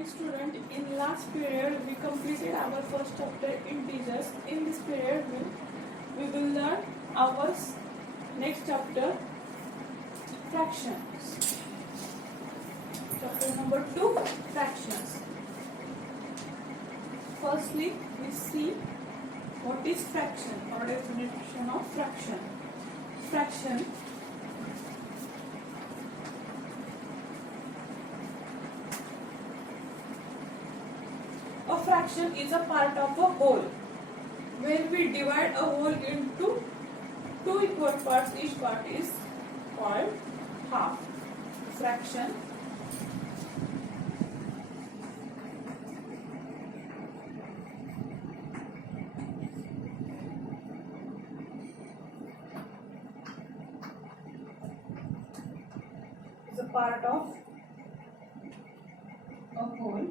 morning student. In last period we completed our first chapter integers. In this period we will learn our next chapter fractions. Chapter number 2 fractions. Firstly we see what is fraction or definition of fraction. Fraction a fraction is a part of a whole. When we divide a whole into two equal parts, each part is called half. Fraction is a part of a whole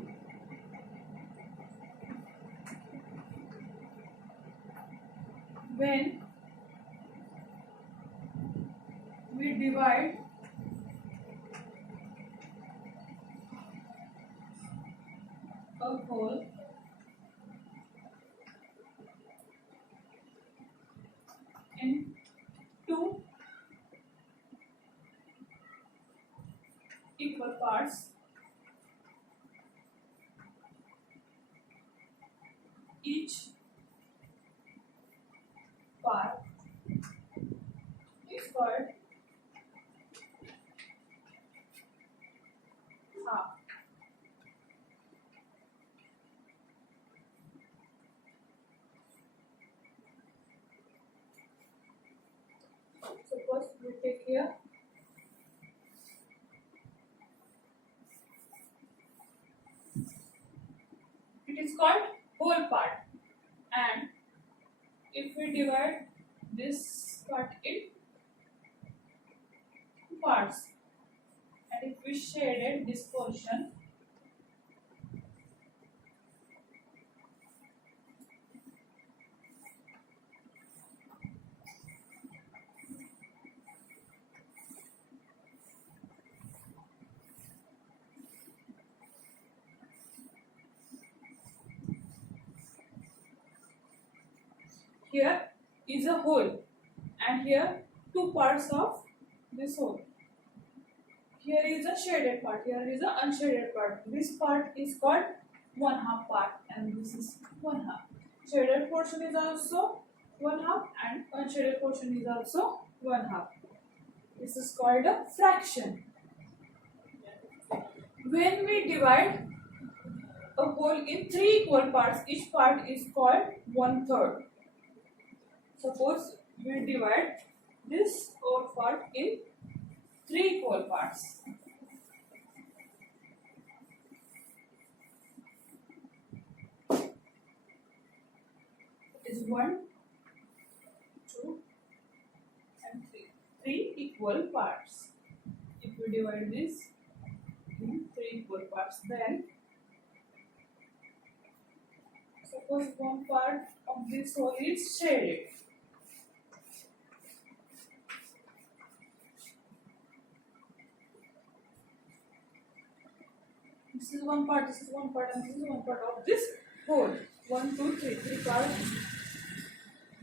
when we divide a whole in two equal parts, each part is called half. Suppose we take here it is called whole part, and if we divide this part in two parts and if we shaded this portion, here is a whole and here two parts of this whole. Here is a shaded part, here is an unshaded part. This part is called 1/2 part and this is 1/2. Shaded portion is also 1/2 and unshaded portion is also 1/2. This is called a fraction. When we divide a whole in three equal parts, each part is called 1/3. Suppose we divide this whole part in three equal parts. It is 1, 2, and 3. Three equal parts. If we divide this in three equal parts, then suppose one part of this whole is shaded. This is one part, this is one part, and this is one part of this whole. 1, 2, 3, three parts.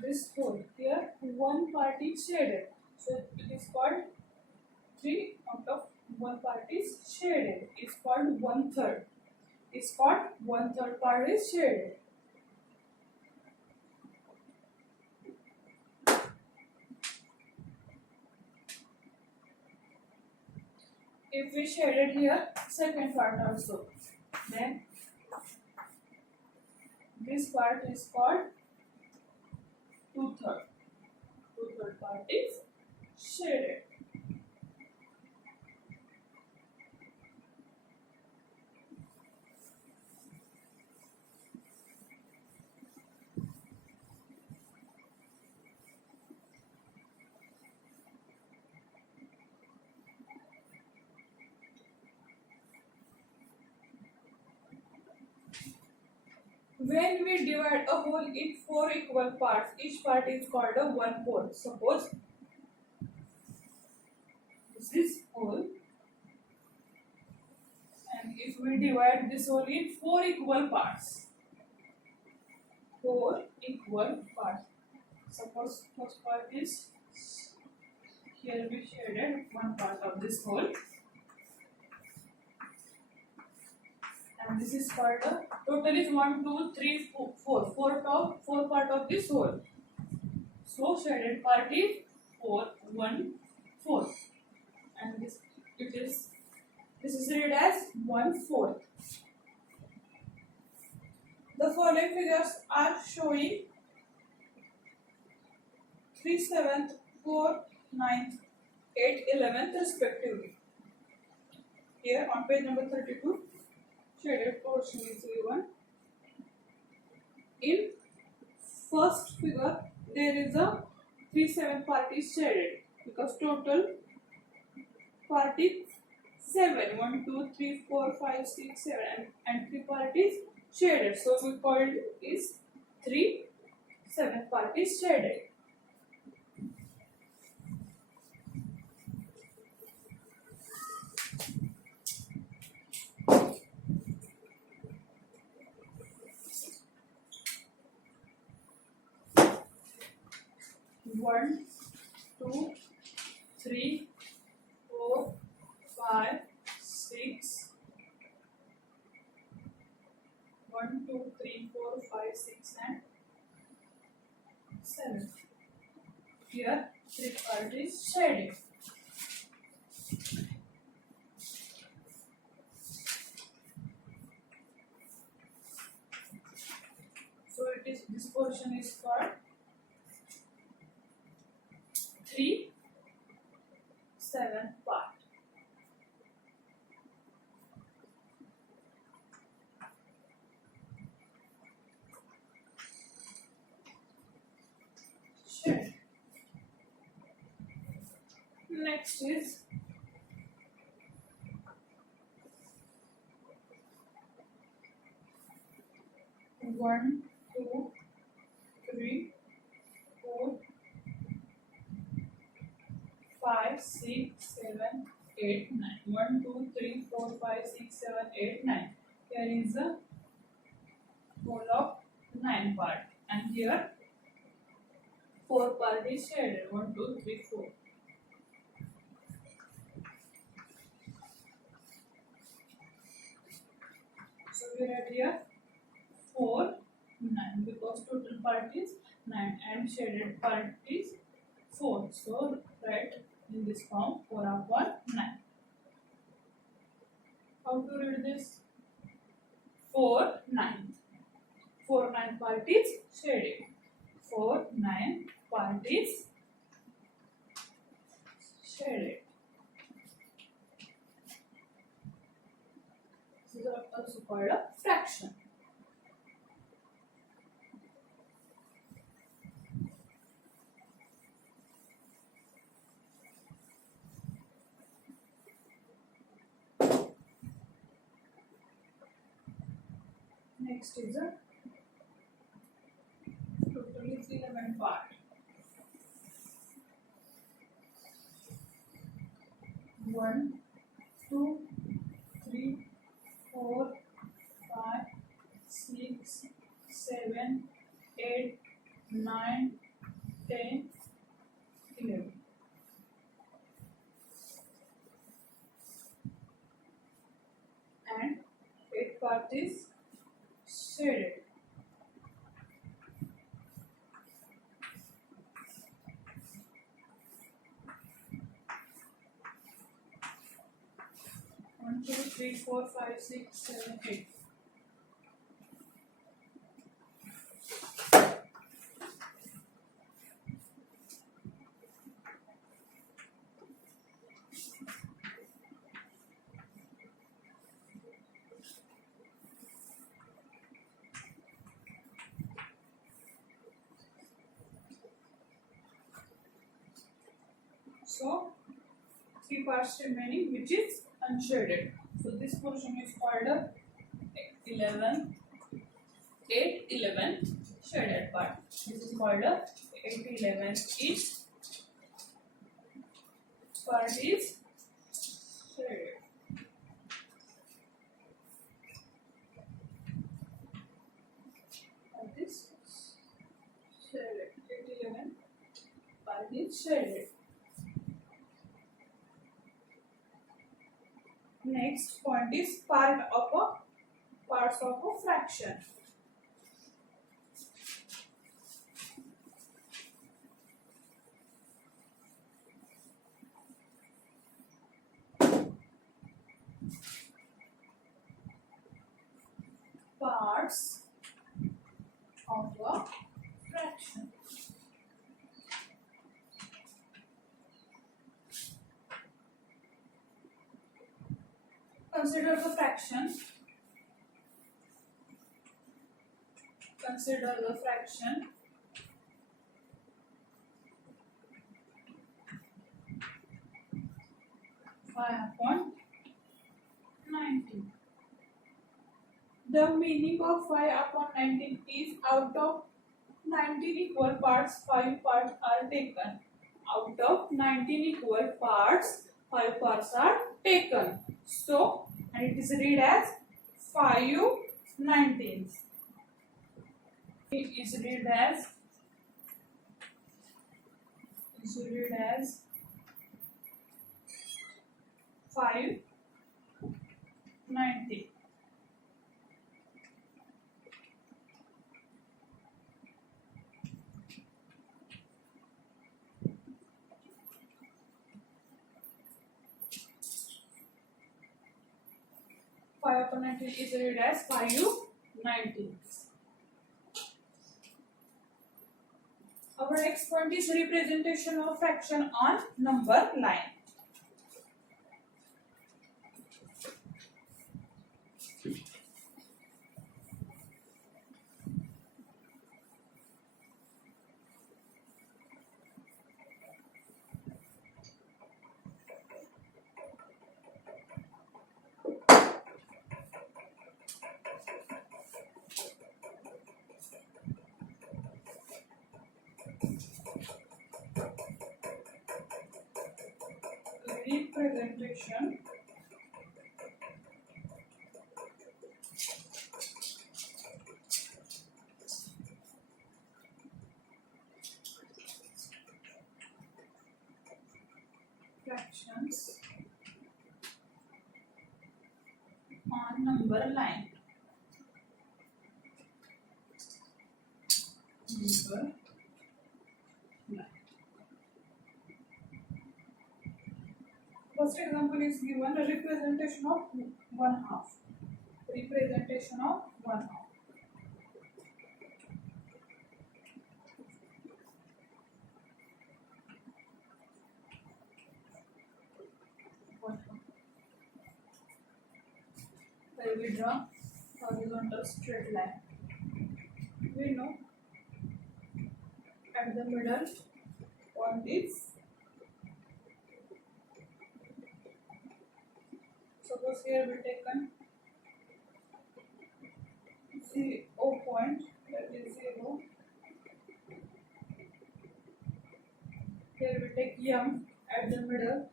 This whole. Here, one part is shaded. So it is called 3 out of 1 part is shaded. It's called 1/3. It's called 1/3 part is shaded. If we shaded here second part also, then this part is called 2/3. 2/3 part is shaded. When we divide a whole in 4 equal parts, each part is called a 1/4. Suppose this is whole and And if we divide this whole in 4 equal parts, 4 equal parts. Suppose first part is here, we shaded one part of this whole, and this is part of total is 1, 2, 3, 4. 4 part of this whole. So shaded part is 4, 1, 4, and this is read as 1/4. The following figures are showing 3/7, 4, 9, 8, 11 respectively. Here on page number 32, shaded portion is given. In first figure, there is a 3/7 part is shaded because total part is 7. 1, 2, 3, 4, 5, 6, 7, and 3 part is shaded. So we called is 3/7 part is shaded. One, 2, 3, 4, 5, 6. 1, 2, 3, 4, 5, 6, and 7. Here, 3 part is shaded. So this portion is called 3/7 part. Sure. Next is 1, 2, 3, 4, 5, 6, 7, 8, 9. 1, 2, 3, 4, 5, 6, 7, 8, 9. Here is a whole of 9 part, and here 4 part is shaded. 1, 2, 3, 4. So we write here 4, 9 because total part is 9 and shaded part is 4. So write in this form 4/9. How to read this? 4, 9. 4, 9 part is shaded. 4, 9 part is shaded. This is also called a fraction. Next is a total is 11 part. 1, 2, 3, 4, 5, 6, 7, 8, 9, 10, 11. And 8 part is shaded. One, 2, 3, 4, 5, 6, 7, 8. So 3 parts remaining, which is unshaded. So this portion is called a 8/11 shaded part. This is called a 8/11 each part is shaded. shaded. Next point is parts of a fraction. Parts of a fraction. Consider the fraction. Consider the fraction. Five upon 19. The meaning of 5 upon 19 is out of 19 equal parts, 5 parts are taken. Out of 19 equal parts, 5 parts are taken. So, and it is read as 5 19ths. It is read as 5 19. Five upon 19 is read as 5 19. Our next point is representation of fraction on number line. Representation fractions on number line. Number line. First example is given a representation of 1/2. Representation of 1/2. Then we draw horizontal straight line. We know at the middle point is, suppose here we taken 0 point, that is 0. Here we take M at the middle,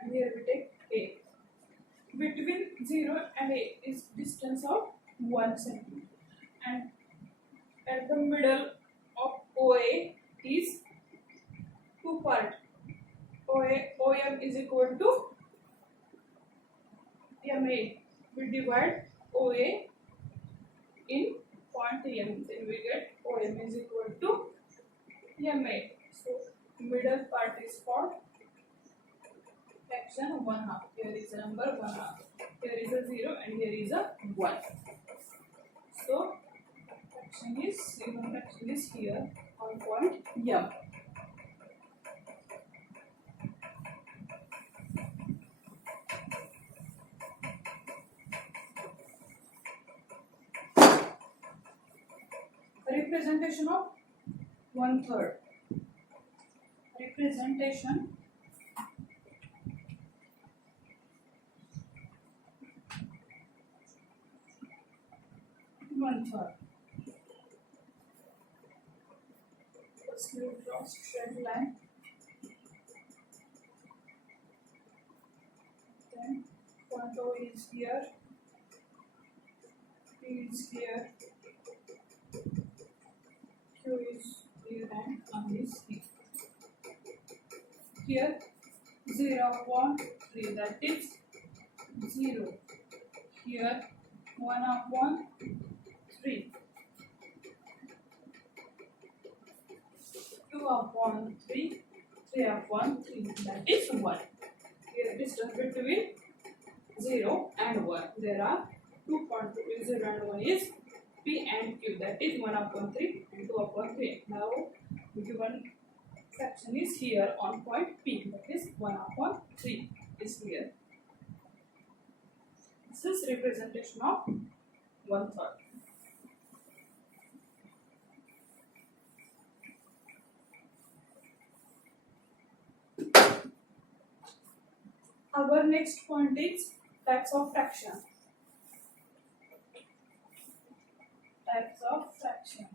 and here we take A. Between 0 and A is distance of 1 cm, and at the middle of OA is 2 parts. OM is equal to MA. We divide OA in point M, then we get OM is equal to MA. So middle part is called fraction 1/2. Here is a number 1/2. Here is a 0 and here is a 1. So fraction is here on point M. Representation of 1/3. Representation one third. First we draw straight line. Then point O is here. P is here. Q is here and R is here. Here 0.3, that is 0. Here 1/3, 2/3, 3/3, that is 1. Here distance between 0 and 1. There are 2 points between 0 and 1 is P and Q, that is 1/3 and 2/3. Now given fraction is here on point P, that is 1/3 is here. This is representation of 1/3. Our next point is types of fraction. Types of fraction.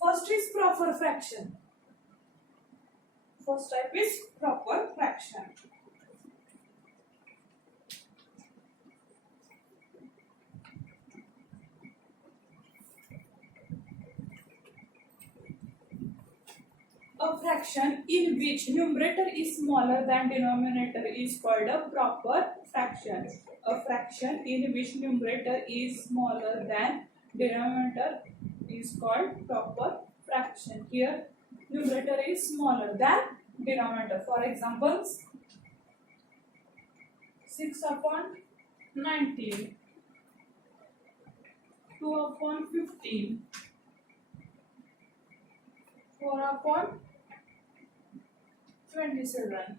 First is proper fraction. First type is proper fraction. A fraction in which numerator is smaller than denominator is called a proper fraction. A fraction in which numerator is smaller than denominator is called proper fraction. Here numerator is smaller than denominator. For examples, 6/19, 2/15, 4/27,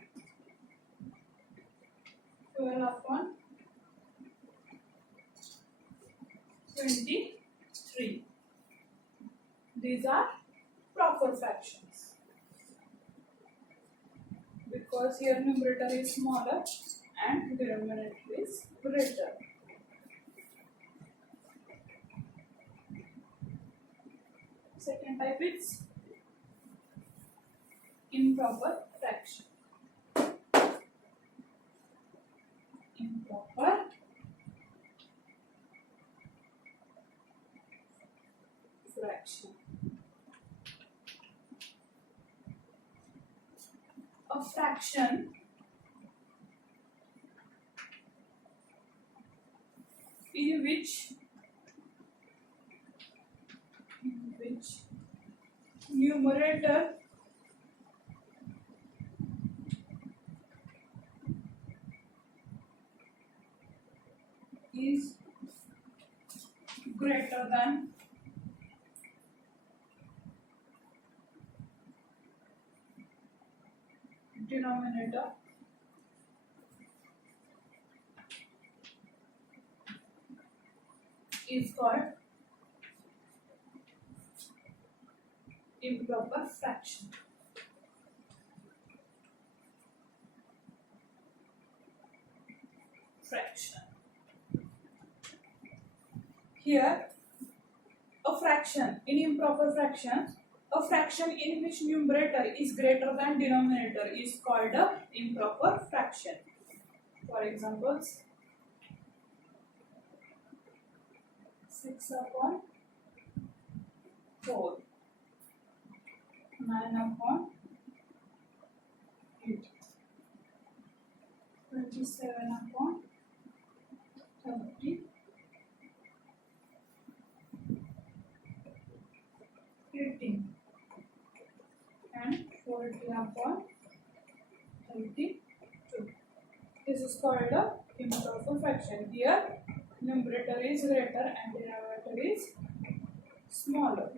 12/23. These are proper fractions because here numerator is smaller and denominator is greater. Second type is improper fraction. Improper fraction. A fraction in which numerator is greater than denominator is called improper fraction. Here, a fraction in improper fraction, a fraction in which numerator is greater than denominator is called a improper fraction. For examples, 6/4, 9/8, 27/30, 18, and 40/32. This is called a improper fraction. Here, numerator is greater and denominator is smaller.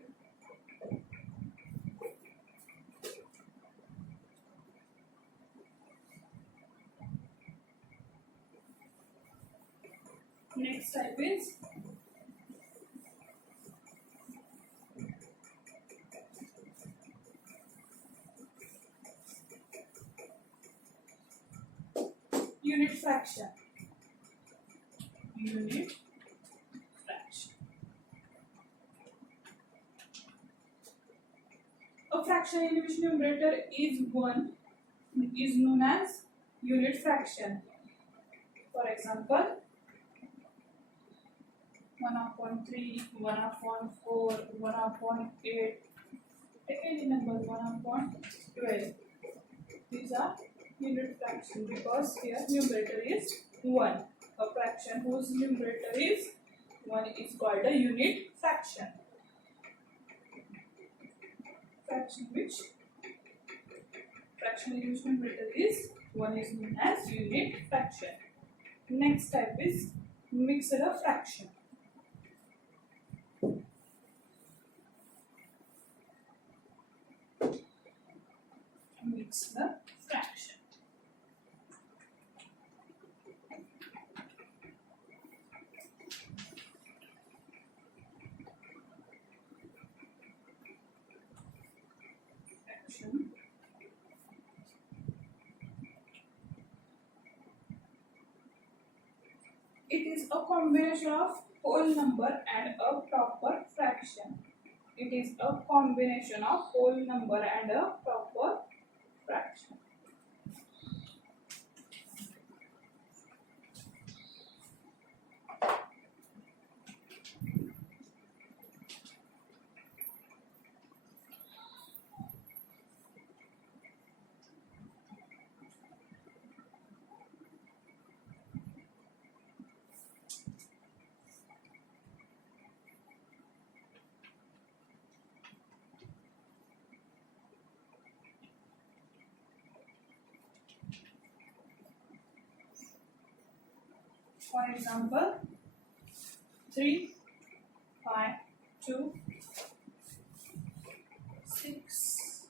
Next type is unit fraction. Unit fraction. A fraction in which numerator is 1 is known as unit fraction. For example, 1/3, 1/4, 1/8. Take any number 1/12. These are unit fraction because here numerator is 1. A fraction whose numerator is 1 is called a unit fraction. Fraction whose numerator is 1 is known as unit fraction. Next type is mixed fraction. Mixed fraction. It is a combination of whole number and a proper fraction. It is a combination of whole number and a proper fraction. For example, 3, 5, 2, 6,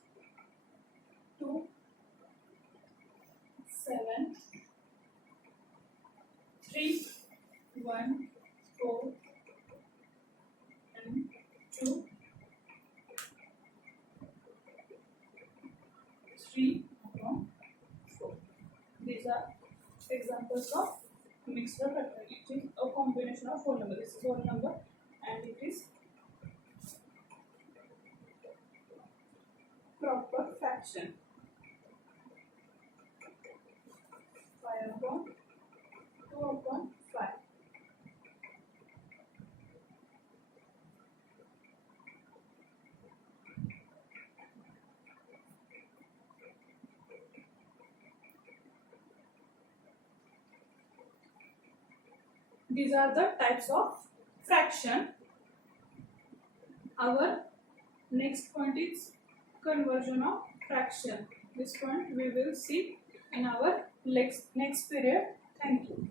2, 7, 3, 1, 4, and 2, 3, 1, 4. These are examples of mixed fraction. It is a combination of whole number. This is whole number and it is proper fraction. 5/2/5. These are the types of fraction. Our next point is conversion of fraction. This point we will see in our next period. Thank you.